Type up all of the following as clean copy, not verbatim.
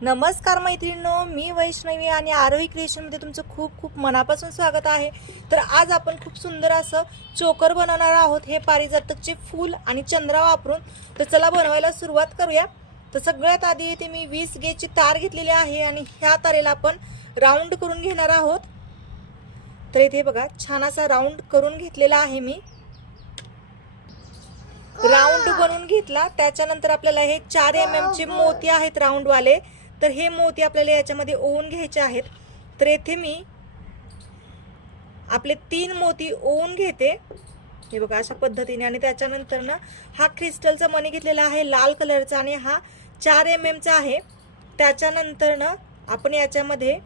नमस्कार मैत्रिणींनो, मी वैष्णवी आणि आरोही क्रिएशनमध्ये तुमचं खूप खूप मनापासून स्वागत आहे। तर आज आपण खूप सुंदर असं चोकर बनवणार आहोत, हे पारिजातकचे फूल आणि चंद्रा वापरून। तर चला बनवायला सुरुवात करूया। तर सगळ्यात आधी इथे मी 20 गेजची तार घेतलेली आहे आणि ह्या तारेला आपण राऊंड करून घेणार आहोत। तर इथे बघा, छान असा राऊंड करून घेतलेला आहे मी। राऊंड बनवून घेतला, त्याच्यानंतर आपल्याला हे 4 mm चे मोती आहेत राऊंड वाले। तर हे मोती आपल्याला याच्यामध्ये ओवून घ्यायचे आहेत। तर येथे मी आपले 3 मोती ओवून घेते, हे बघा अशा पद्धतीने। आणि त्याच्यानंतर ना हा क्रिस्टलचा मणी घेतलेला आहे लाल कलरचा आणि हा 4 mm चा आहे। त्याच्यानंतर ना आपण याच्यामध्ये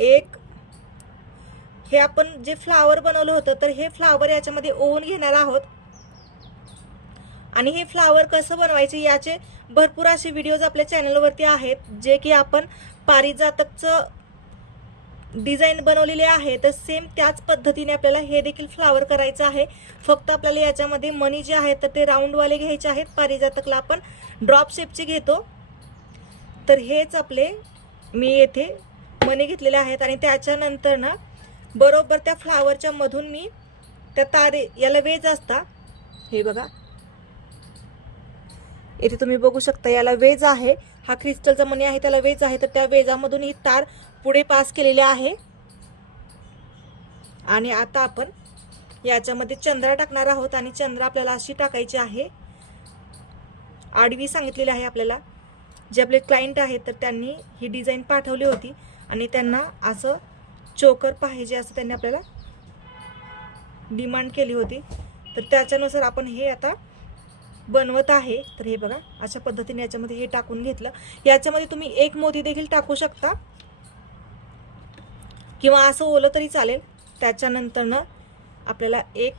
एक हे आपण जे फ्लावर बनवलं होतं, तर हे फ्लावर याच्यामध्ये ओवून घेणार आहोत। आणि हे फ्लावर कसं बनवायचे याचे भरपूर असे व्हिडिओज आपल्या चॅनलवरती आहेत, जे की आपण पारिजातकचं डिझाइन बनवलेले आहे। तर सेम त्याच पद्धतीने आपल्याला हे देखील फ्लावर करायचं आहे। फक्त आपल्याला याच्यामध्ये मनी जे आहेत तर ते राऊंड वाले घ्यायचे आहेत, पारिजातकला आपण ड्रॉप शेपचे घेतो। तर हेच आपले मी येथे मनी घेतलेले आहेत। आणि त्याच्यानंतर ना बरोबर त्या फ्लावरच्या मधून मी त्या तारे, याला वेज असता, हे बघा इथे तुम्ही बघू शकता, याला वेज आहे, हा क्रिस्टलचा मणी आहे त्याला वेज आहे। तर त्या वेजामधून ही तार पुढे पास केलेली आहे। आणि आता आपण याच्यामध्ये चंद्रा टाकणार आहोत। आणि चंद्रा आपल्याला अशी टाकायची आहे, आडवी सांगितलेली आहे आपल्याला। जे आपले क्लायंट आहेत तर त्यांनी ही डिझाइन पाठवली होती आणि त्यांना असं चोकर पाहिजे असं त्यांनी आपल्याला डिमांड केली होती। तर त्याच्यानुसार आपण हे आता बनवत आहे। तर हे बघा अशा पद्धतीने याच्यामध्ये हे टाकून घेतलं। याच्यामध्ये तुम्ही एक मोती देखील टाकू शकता किंवा असं ओलं तरी चालेल। त्याच्यानंतर ना आपल्याला एक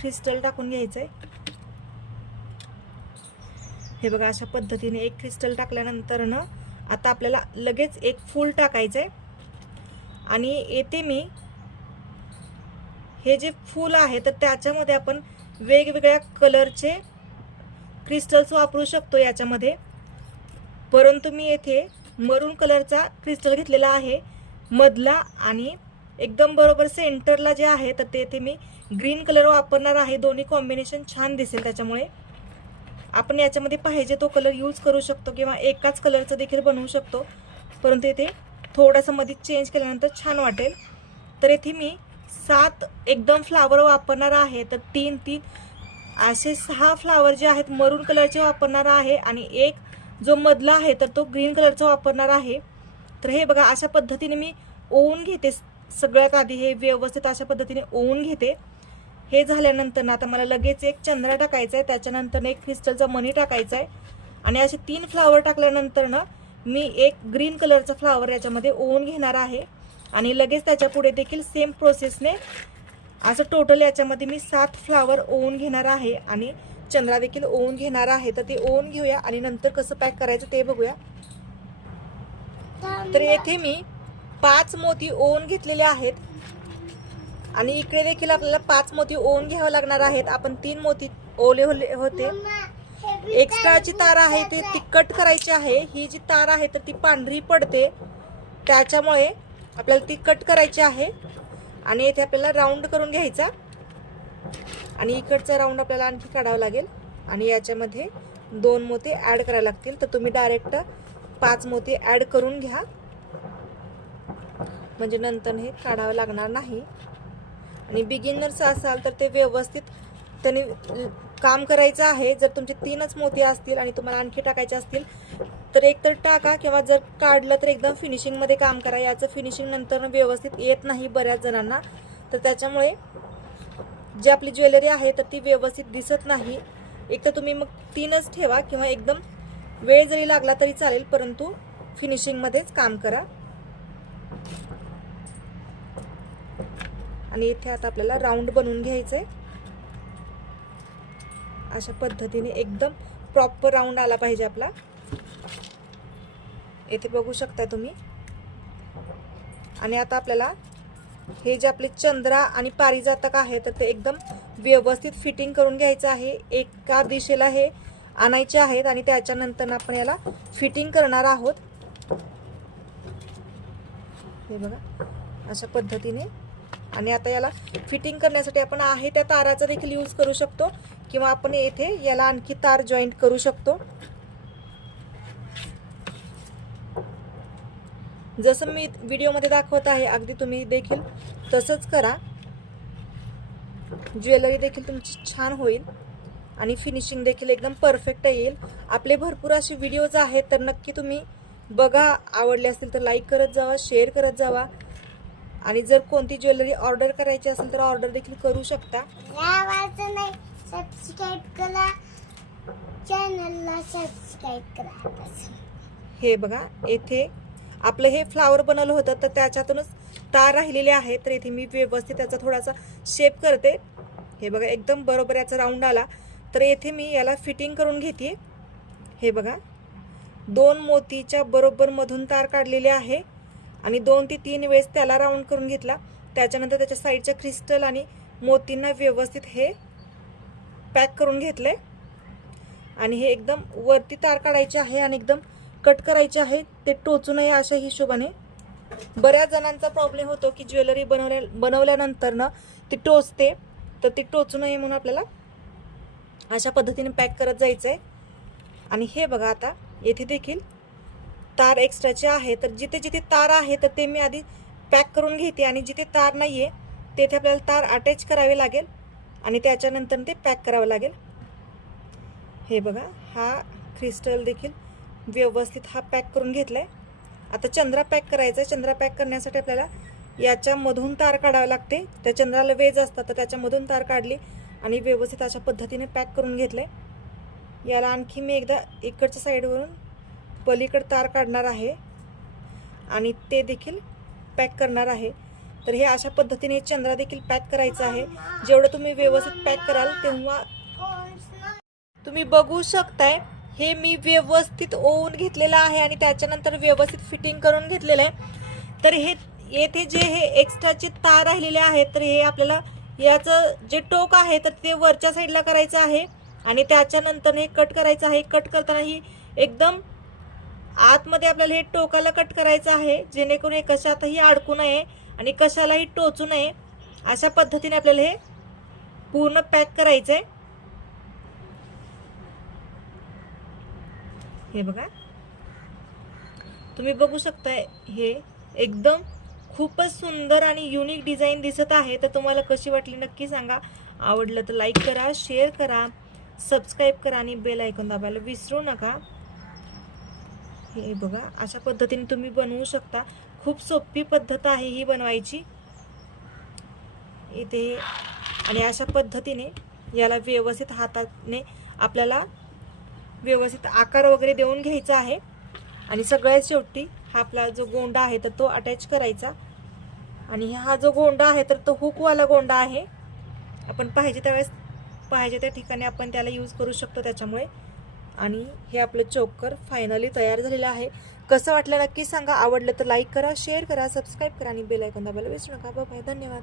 क्रिस्टल टाकून घ्यायचंय, हे बघा अशा पद्धतीने एक क्रिस्टल टाकल्यानंतर ना आता आपल्याला लगेच एक फूल टाकायचंय। आणि येथे मी हे जे फूल आहे तर त्याच्यामध्ये आपण वेगवेगळ्या कलरचे क्रिस्टल्स वापरू शकतो याच्यामध्ये, परंतु मी येथे मरून कलरचा क्रिस्टल घेतलेला आहे मधला, आणि एकदम बरोबर सेंटरला जे आहे तर तेथे मी ग्रीन कलर वापरणार आहे। दोन्ही कॉम्बिनेशन छान दिसेल, त्याच्यामुळे आपण याच्यामध्ये पाहिजे तो कलर यूज करू शकतो किंवा एकाच कलरचं देखील बनवू शकतो, परंतु इथे थोडंसं मध्ये चेंज केल्यानंतर छान वाटेल। तर इथे मी 7 एकदम फ्लावर वापरणार आहे। तर 3 असे 6 फ्लावर जे आहेत मरून कलरचे वापरणार आहे आणि एक जो मधला आहे तर तो ग्रीन कलरचा वापरणार आहे। तर हे बघा अशा पद्धतीने मी ओवून घेते। सगळ्यात आधी हे व्यवस्थित अशा पद्धतीने ओवून घेते। हे झाल्यानंतर ना आता मला लगेच एक चंद्रा टाकायचा आहे, त्याच्यानंतर एक क्रिस्टलचा मनी टाकायचा आहे। आणि असे 3 फ्लावर टाकल्यानंतर ना मी एक ग्रीन कलरचा फ्लावर याच्यामध्ये ओवून घेणार आहे। आणि लगेच त्याच्या पुढे देखील सेम प्रोसेसने असं टोटल याच्यामध्ये मी 7 फ्लावर ओवून घेणार आहे आणि चंद्रा देखील ओवून घेणार आहे। तर ते ओवून घेऊया आणि नंतर कसं पॅक करायचं ते बघूया। तर येथे मी 5 मोती ओवून घेतलेले आहेत आणि इकडे देखील आपल्याला 5 मोती ओवून घ्यावे लागणार आहेत। आपण 3 मोती ओले होते। एक्स्ट्राची तार आहे ती कट करायची आहे। ही जी तार आहे तर ती पांढरी पडते, त्याच्यामुळे आपल्याला ती कट करायची आहे। आणि इथे आपल्याला राऊंड करून घ्यायचा आणि इकडचा राऊंड आपल्याला आणखी काढावा लागेल आणि याच्यामध्ये 2 मोती ऍड करायला लागतील। तर तुम्ही डायरेक्ट 5 मोती ऍड करून घ्या, म्हणजे नंतर हे काढावं लागणार नाही। आणि बिगिनर्स असाल तर ते व्यवस्थित त्याने काम करायचं आहे। जर तुमचे 3च मोती असतील आणि तुम्हाला आणखी टाकायचे असतील तर एक तर टाका, किंवा जर काढलं तर एकदम फिनिशिंग मध्ये काम करा। याचं फिनिशिंग नंतर व्यवस्थित येत नाही बऱ्याच जणांना, तर त्याच्यामुळे जी आपली ज्वेलरी आहे तर ती व्यवस्थित दिसत नाही। एक तर तुम्ही मग 3च ठेवा किंवा एकदम वेळ जरी लागला तरी चालेल, परंतु फिनिशिंग मध्येच काम करा। आणि इथे आता आपल्याला राऊंड बनवून घ्यायचंय, अशा पद्धतीने एकदम प्रॉपर राऊंड आला पाहिजे आपला। इथे बघू शकता तुम्ही। आणि आता आपल्याला हे जे आपले चंद्रा आणि पारिजातक आहे तर ते एकदम व्यवस्थित फिटिंग करून घ्यायचं आहे। एका दिशेला हे आणायचे आहेत आणि त्याच्यानंतर आपण याला फिटिंग करणार आहोत. हे बघा अशा पद्धतीने. आणि आता याला फिटिंग करण्यासाठी आपण आहे त्या ताराचा देखील यूज करू शकतो किंवा आपण येथे याला आणखी तार जॉईंट करू शकतो. जसं मी व्हिडिओमध्ये दाखवत आहे अगदी तुम्ही देखील तसंच करा. ज्वेलरी देखील तुमची छान होईल आणि फिनिशिंग देखील एकदम परफेक्ट येईल. आपले भरपूर असे व्हिडिओज आहेत तर नक्की तुम्ही बघा. आवडले असतील तर लाईक करत जावा, शेअर करत जावा. आणि जर कोणती ज्वेलरी ऑर्डर करायची असेल तर ऑर्डर देखील करू शकता. सबस्क्राइब करा, चॅनलला सबस्क्राइब करा. हे बघा इथे आपलं हे फ्लावर बनवलं होतं तर त्याच्यातूनच तार राहिलेले आहे. तर इथे मी व्यवस्थित त्याचा थोडासा शेप करते. हे बघा एकदम बरोबर याचा राऊंड आला. तर येथे मी याला फिटिंग करून घेते. हे बघा 2 मोतीच्या बरोबर मधून तार काढलेले आहे आणि 2 ते 3 वेळेस त्याला राऊंड करून घेतला. त्याच्यानंतर त्याच्या साईडच्या क्रिस्टल आणि मोतींना व्यवस्थित हे पॅक करून घेतले. आणि हे एकदम वरती तार काढायचे आहे आणि एकदम कट करायचे आहे, ते टोचू नये अशा हिशोबाने. बऱ्याच जणांचा प्रॉब्लेम होतो की ज्वेलरी बनवल्यानंतर ना ती टोचते, तर ती टोचू नये म्हणून आपल्याला अशा पद्धतीने पॅक करत जायचं आहे. आणि हे बघा आता येथे देखील तार एक्स्ट्राचे आहे, तर जिथे जिथे तार आहे तर ते मी आधी पॅक करून घेते आणि जिथे तार नाही आहे तेथे आपल्याला तार अटॅच करावे लागेल आणि त्याच्यानंतर ते पॅक करावं लागेल. हे बघा हा क्रिस्टल देखील व्यवस्थित हा पॅक करून घेतलाय. आता चंद्रा पॅक करायचा आहे. चंद्रा पॅक करण्यासाठी आपल्याला याच्यामधून तार काढावं लागते. त्या चंद्राला वेज असतात तर त्याच्यामधून तार काढली आणि व्यवस्थित अशा पद्धतीने पॅक करून घेतलंय. याला आणखी मी एकदा इकडच्या साईडवरून पलीकडे तार काढणार आहे आणि ते देखील पॅक करणार आहे. तर हे अशा पद्धतीने चंद्रा देखील पॅक करायचं आहे. जेवढं तुम्ही व्यवस्थित पॅक कराल तेव्हा तुम्ही बघू शकताय हे मी व्यवस्थित ओवून घेतलेलं आहे आणि त्याच्यानंतर व्यवस्थित फिटिंग करून घेतलेलं आहे. तर हे येथे जे हे एक्स्ट्राचे तार राहिलेले आहेत तर हे आपल्याला याचं जे टोक आहे तर ते वरच्या साईडला करायचं आहे आणि त्याच्यानंतर हे कट करायचं आहे. कट करताना ही एकदम आतमध्ये आपल्याला हे टोकाला कट करायचं आहे जेणेकरून हे कशातही अडकू नये आणि कशालाही टोचू नये. अशा पद्धतीने आपल्याला हे पूर्ण पॅक करायचं आहे. हे बघा तुम्ही बघू शकताय हे एकदम खूपच सुंदर आणि युनिक डिझाईन दिसत आहे. तर तुम्हाला कशी वाटली नक्की सांगा. आवडलं तर लाईक करा, शेअर करा, सबस्क्राईब करा आणि बेल आयकॉन दाबायला विसरू नका. हे बघा अशा पद्धतीने तुम्ही बनवू शकता. खूप सोपी पद्धत आहे ही बनवायची इथे. आणि अशा पद्धतीने याला व्यवस्थित हाताने आपल्याला व्यवस्थित आकार वगैरे देऊन घ्यायचा आहे आणि सगळ्यात शेवटी हा आपला जो गोंडा आहे तर तो अटॅच करायचा. आणि हा जो गोंडा आहे तर तो हुकवाला गोंडा आहे. आपण पाहिजे त्यावेळेस पाहिजे त्या ठिकाणी आपण त्याला यूज करू शकतो त्याच्यामुळे. आणि हे आपलं चोकर फायनली तयार झालेलं आहे. कसं वाटलं नक्की सांगा. आवडलं तर लाईक करा, शेअर करा, सबस्क्राईब करा आणि बेल आयकॉन दाबायला विसरू नका. बाय, धन्यवाद.